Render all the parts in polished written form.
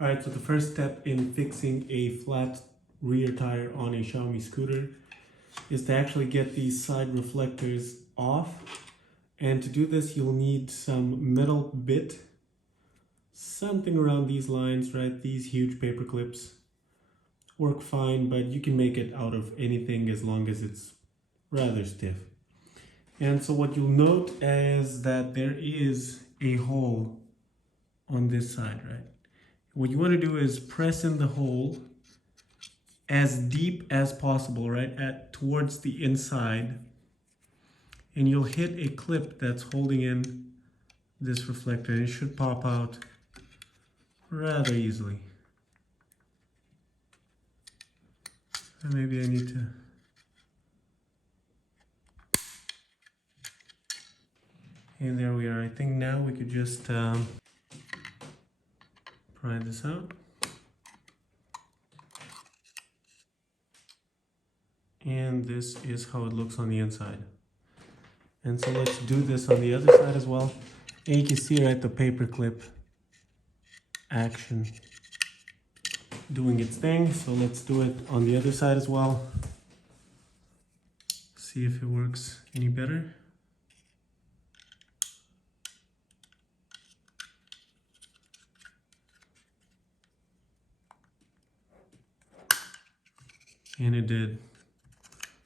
Alright, so the first step in fixing a flat rear tire on a XIAOMI scooter is to actually get these side reflectors off. And to do this, you'll need some metal bit, something around these lines, right? These huge paper clips work fine, but you can make it out of anything as long as it's rather stiff. And so what you'll note is that there is a hole on this side, right? What you want to do is press in the hole as deep as possible, right, towards the inside, and you'll hit a clip that's holding in this reflector, and it should pop out rather easily. And maybe I need to... And there we are. I think now we could just pry this out. And this is how it looks on the inside. And so let's do this on the other side as well. And you can see, right, the paper clip action doing its thing. So let's do it on the other side as well. See if it works any better. And it did.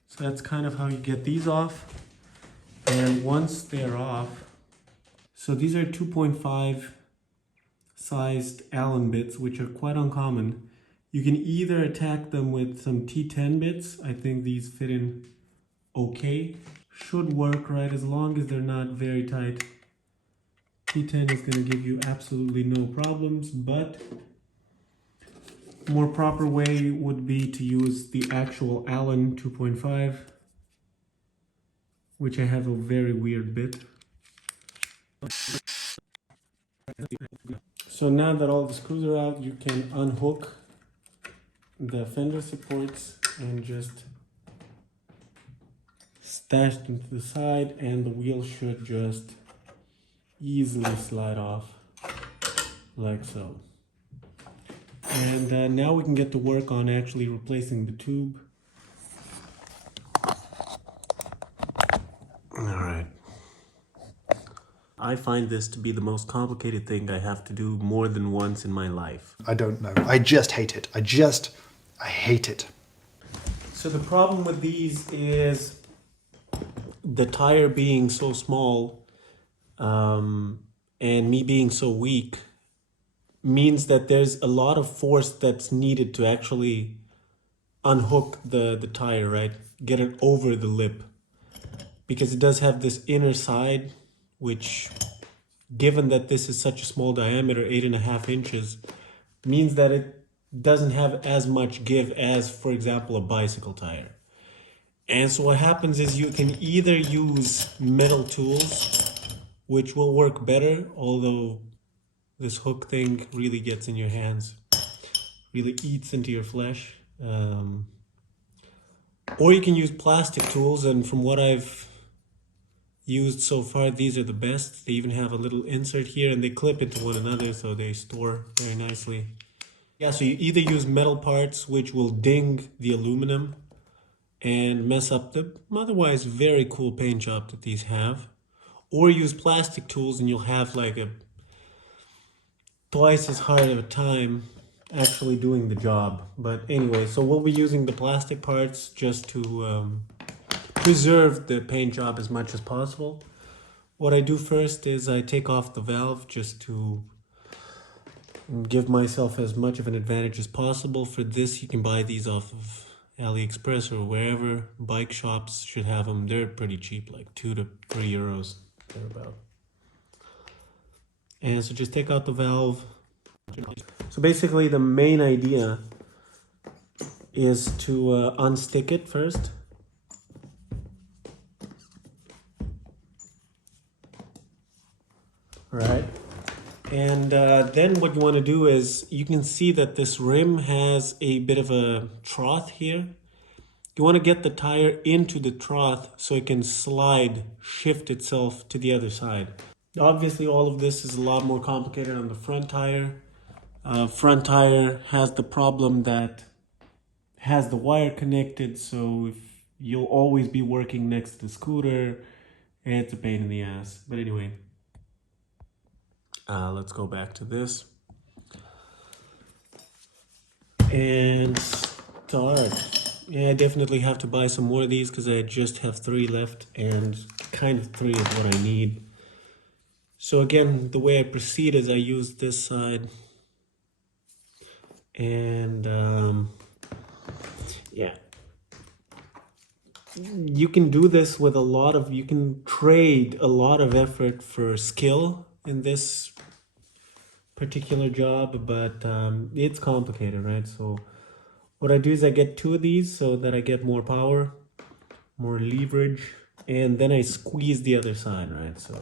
So that's kind of how you get these off. And once they're off, so these are 2.5 sized Allen bits, which are quite uncommon. You can either attack them with some T10 bits. I think these fit in okay. Should work, right, as long as they're not very tight. T10 is going to give you absolutely no problems, but a more proper way would be to use the actual Allen 2.5, which I have a very weird bit. So now that all the screws are out, you can unhook the fender supports and just stash them to the side, and the wheel should just easily slide off like so. And now we can get to work on actually replacing the tube. Alright. I find this to be the most complicated thing I have to do more than once in my life. I don't know. I just hate it. I hate it. So the problem with these is the tire being so small and me being so weak means that there's a lot of force that's needed to actually unhook the tire, right? Get it over the lip. Because it does have this inner side, which, given that this is such a small diameter, 8.5 inches, means that it doesn't have as much give as, for example, a bicycle tire. And so what happens is you can either use metal tools, which will work better, although this hook thing really gets in your hands, really eats into your flesh. Or you can use plastic tools, and from what I've used so far, these are the best. They even have a little insert here, and they clip into one another, so they store very nicely. Yeah, so you either use metal parts, which will ding the aluminum and mess up the otherwise very cool paint job that these have, or use plastic tools, and you'll have like a twice as hard of a time actually doing the job. But anyway, so we'll be using the plastic parts just to preserve the paint job as much as possible. What I do first is I take off the valve just to give myself as much of an advantage as possible. For this, you can buy these off of AliExpress or wherever. Bike shops should have them. They're pretty cheap, like 2 to 3 euros, thereabout. And so just take out the valve. So basically the main idea is to unstick it first. Right. And then what you want to do is, you can see that this rim has a bit of a trough here. You want to get the tire into the trough so it can shift itself to the other side. Obviously, all of this is a lot more complicated on the front tire. Front tire has the problem that has the wire connected, so if you'll always be working next to the scooter, it's a pain in the ass. But anyway, let's go back to this and start. Yeah, I definitely have to buy some more of these because I just have 3 left, and kind of 3 is what I need. So again, the way I proceed is I use this side, and yeah, you can do this with you can trade a lot of effort for skill in this particular job, but it's complicated, right? So what I do is I get 2 of these so that I get more power, more leverage, and then I squeeze the other side, right? So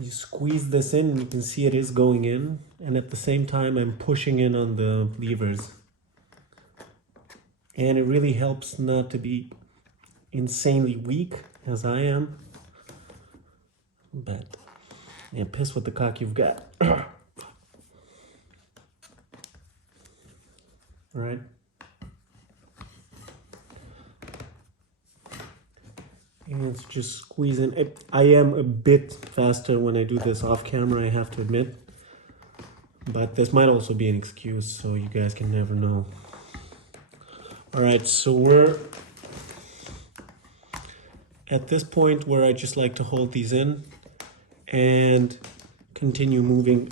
you squeeze this in, you can see it is going in, and at the same time I'm pushing in on the levers. And it really helps not to be insanely weak as I am. But yeah, piss with the cock you've got. Right? And it's just squeezing. I am a bit faster when I do this off camera, I have to admit. But this might also be an excuse, so you guys can never know. Alright, so we're at this point where I just like to hold these in and continue moving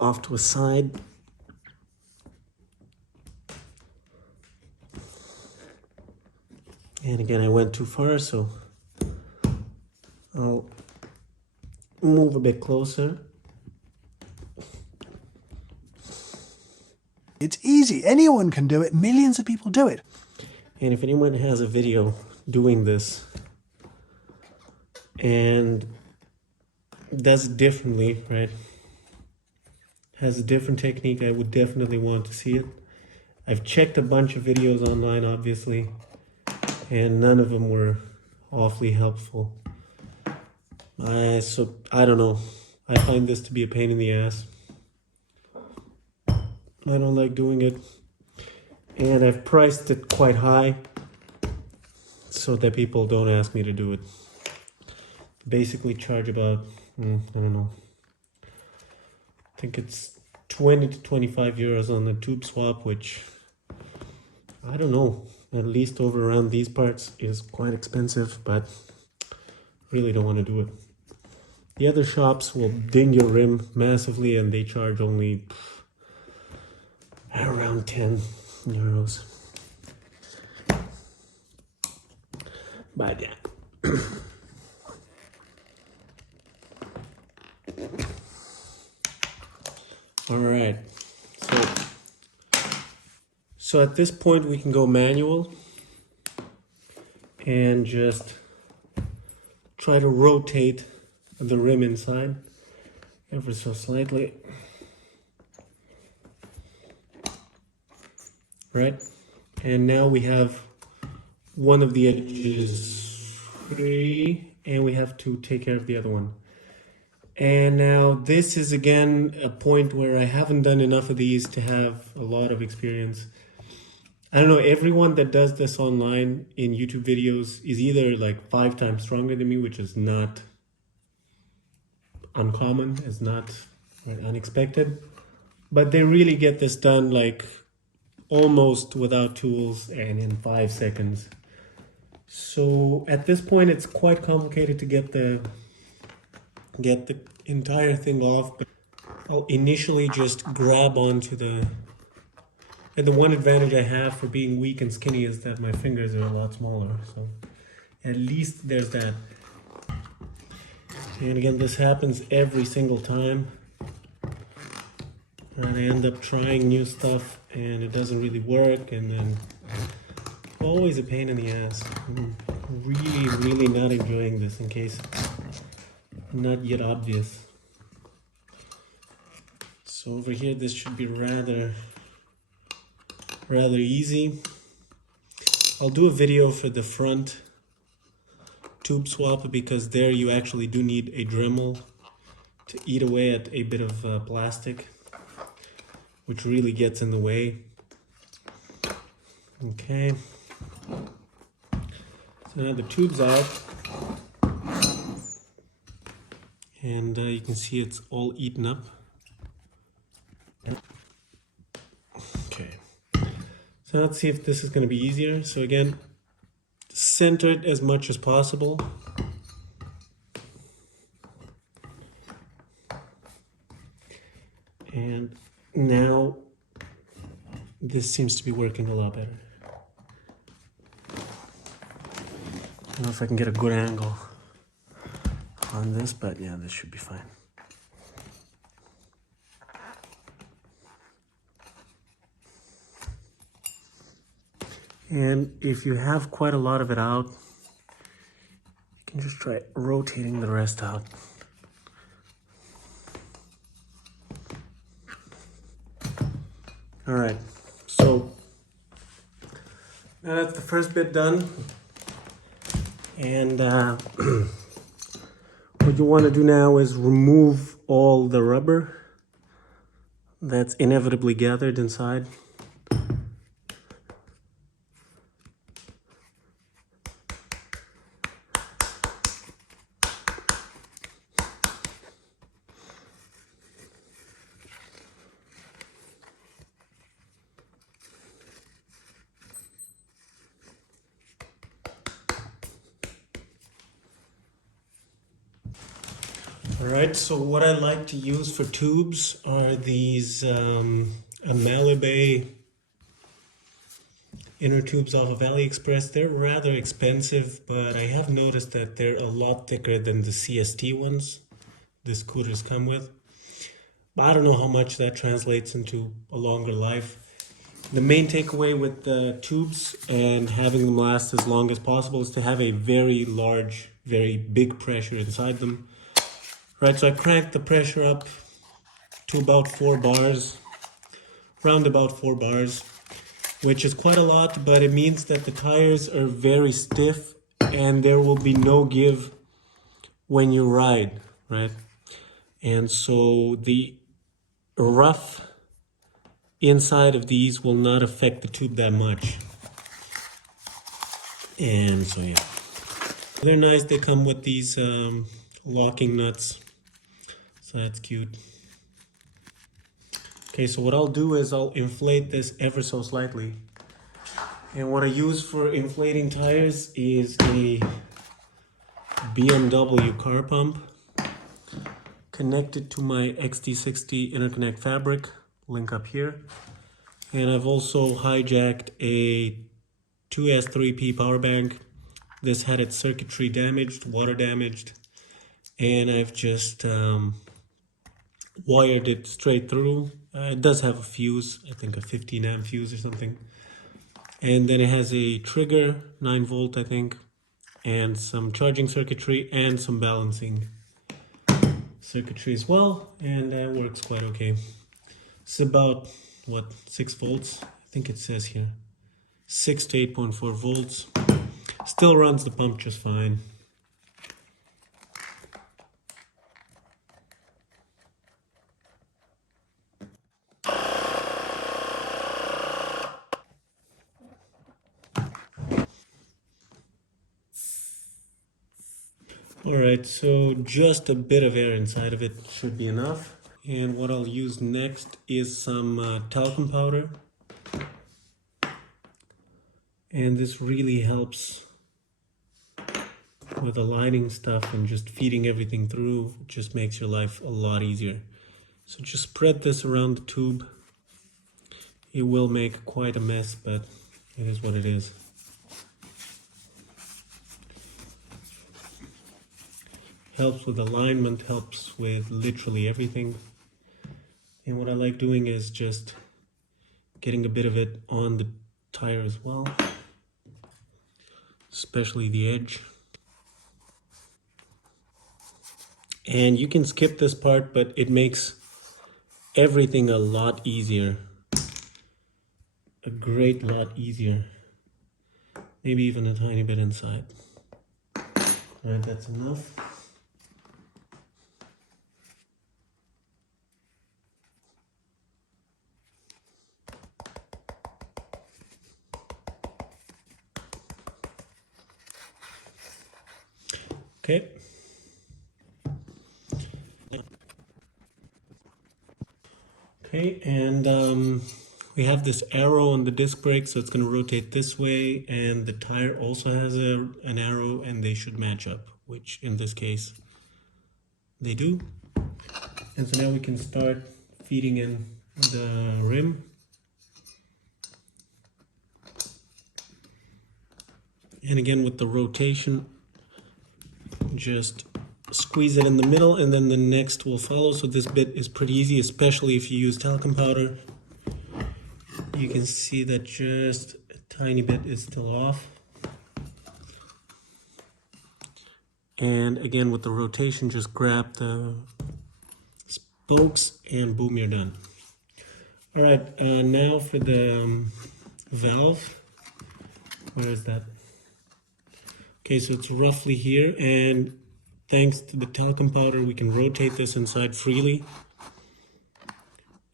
off to a side. And again, I went too far, so I'll move a bit closer. It's easy. Anyone can do it. Millions of people do it. And if anyone has a video doing this and does it differently, right? Has a different technique, I would definitely want to see it. I've checked a bunch of videos online, obviously, and none of them were awfully helpful. So I don't know. I find this to be a pain in the ass. I don't like doing it. And I've priced it quite high so that people don't ask me to do it. Basically charge about, I don't know. I think it's 20 to 25 euros on the tube swap, which I don't know. At least over around these parts is quite expensive, but really don't want to do it. The other shops will ding your rim massively and they charge only around 10 euros. But yeah. All right. So at this point we can go manual and just try to rotate the rim inside ever so slightly. Right? And now we have one of the edges free and we have to take care of the other one. And now this is again a point where I haven't done enough of these to have a lot of experience. I don't know, everyone that does this online in YouTube videos is either like 5 times stronger than me, which is not uncommon, is not unexpected, but they really get this done like almost without tools and in 5 seconds. So at this point it's quite complicated to get the entire thing off, but I'll initially just grab onto the, and the one advantage I have for being weak and skinny is that my fingers are a lot smaller, so at least there's that. And again, this happens every single time. And I end up trying new stuff and it doesn't really work, and then always a pain in the ass. I'm really not enjoying this, in case not yet obvious. So over here this should be rather easy. I'll do a video for the front tube swap because there you actually do need a Dremel to eat away at a bit of plastic, which really gets in the way. Okay. So now the tube's out, and you can see it's all eaten up. Okay. So let's see if this is going to be easier. So again, center it as much as possible. And now this seems to be working a lot better. I don't know if I can get a good angle on this, but yeah, this should be fine. And if you have quite a lot of it out, you can just try rotating the rest out. All right, so now that's the first bit done. And what you want to do now is remove all the rubber that's inevitably gathered inside. Alright, so what I like to use for tubes are these Amalibay inner tubes off of AliExpress. They're rather expensive, but I have noticed that they're a lot thicker than the CST ones the scooters come with. But I don't know how much that translates into a longer life. The main takeaway with the tubes and having them last as long as possible is to have a very large, very big pressure inside them. Right, so I cranked the pressure up to about 4 bars, around about 4 bars, which is quite a lot, but it means that the tires are very stiff and there will be no give when you ride, right? And so the rough inside of these will not affect the tube that much. And so yeah, they're nice. They come with these locking nuts. So that's cute. Okay, so what I'll do is I'll inflate this ever so slightly. And what I use for inflating tires is a BMW car pump connected to my XT60 interconnect fabric, link up here. And I've also hijacked a 2S3P power bank. This had its circuitry damaged, water damaged, and I've just wired it straight through. It does have a fuse, I think a 15 amp fuse or something. And then it has a trigger, 9 volt I think, and some charging circuitry and some balancing circuitry as well. And that works quite okay. It's about, what, 6 volts? I think it says here. 6 to 8.4 volts. Still runs the pump just fine. Alright, so just a bit of air inside of it should be enough. And what I'll use next is some talcum powder. And this really helps with aligning stuff and just feeding everything through. It just makes your life a lot easier. So just spread this around the tube. It will make quite a mess, but it is what it is. Helps with alignment, helps with literally everything. And what I like doing is just getting a bit of it on the tire as well, especially the edge. And you can skip this part, but it makes everything a lot easier. A great lot easier. Maybe even a tiny bit inside. Alright, that's enough. Okay. Okay, and we have this arrow on the disc brake, so it's going to rotate this way, and the tire also has an arrow, and they should match up, which in this case they do. And so now we can start feeding in the rim. And again, with the rotation, just squeeze it in the middle, and then the next will follow. So this bit is pretty easy, especially if you use talcum powder. You can see that just a tiny bit is still off. And again, with the rotation, just grab the spokes and boom, you're done. All right, now for the valve. Where is that? Okay, so it's roughly here, and thanks to the talcum powder, we can rotate this inside freely.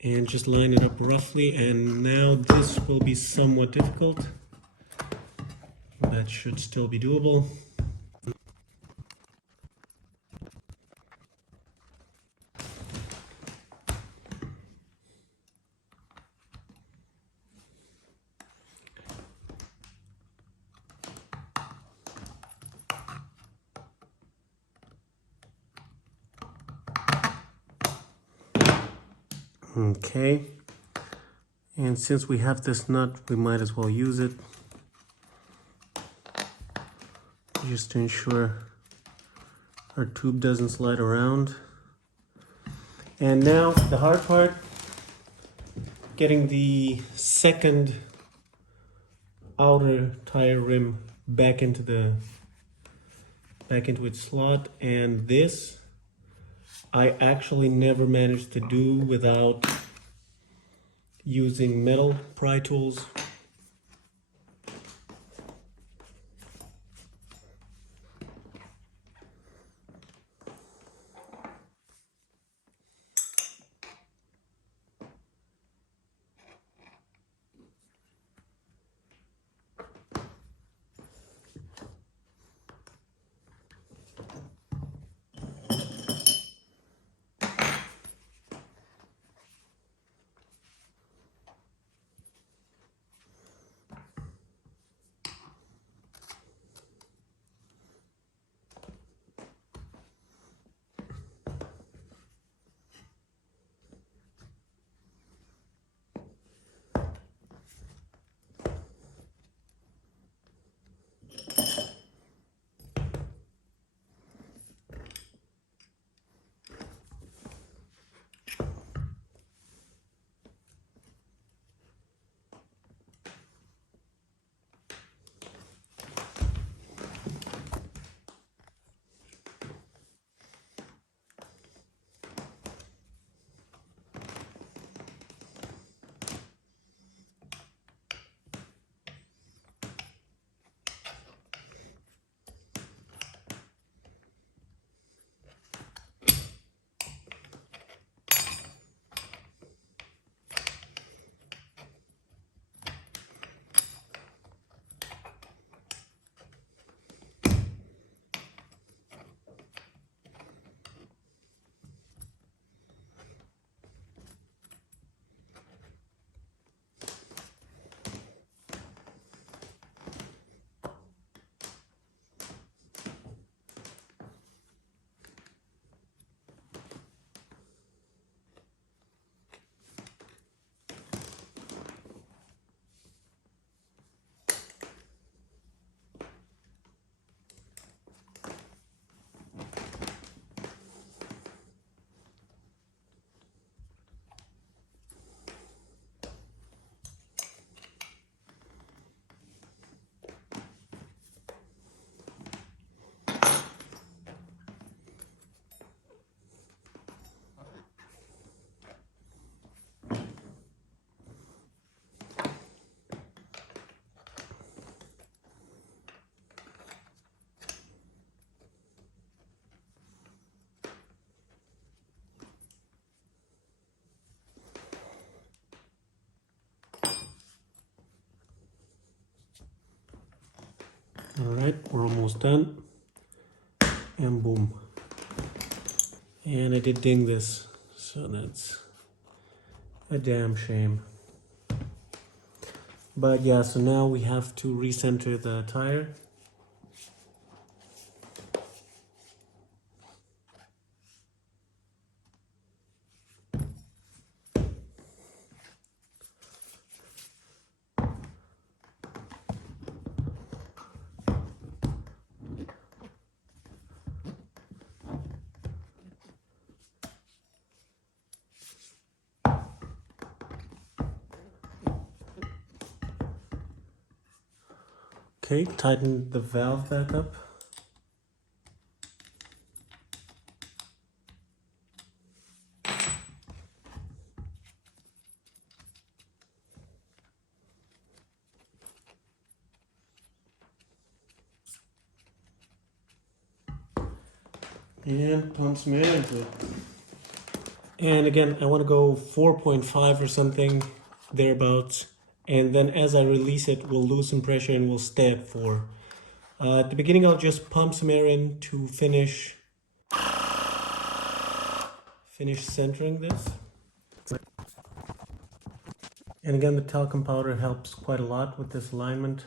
And just line it up roughly, and now this will be somewhat difficult. That should still be doable. Okay, and since we have this nut, we might as well use it just to ensure our tube doesn't slide around. And now the hard part, getting the second outer tire rim back into its slot, and this I actually never managed to do without using metal pry tools. All right, we're almost done. And boom. And I did ding this, so that's a damn shame. But yeah, so now we have to recenter the tire. Okay, tighten the valve back up. And pump some air into it. And again, I want to go 4.5 or something, thereabouts. And then as I release it, we'll lose some pressure and we'll stay at 4. At the beginning, I'll just pump some air in to finish centering this. And again, the talcum powder helps quite a lot with this alignment.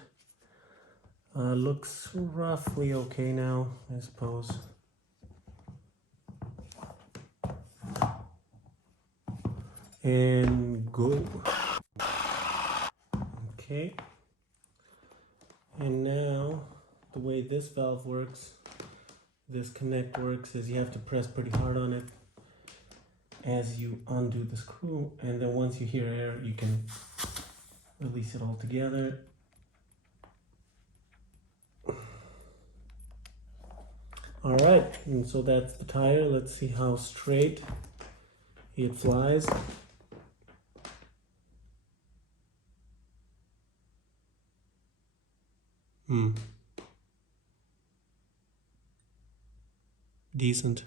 Looks roughly okay now, I suppose. And go. Okay. And now, the way this valve works, this connect works, is you have to press pretty hard on it as you undo the screw, and then once you hear air, you can release it all together. All right, and so that's the tire. Let's see how straight it flies. Decent.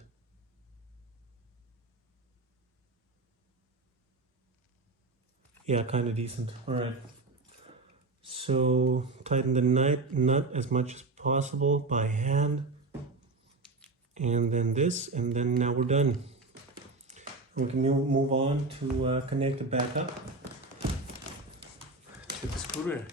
Yeah, kind of decent. All right. So tighten the nut as much as possible by hand. And then this, and then now we're done. We can move on to connect it back up to the scooter.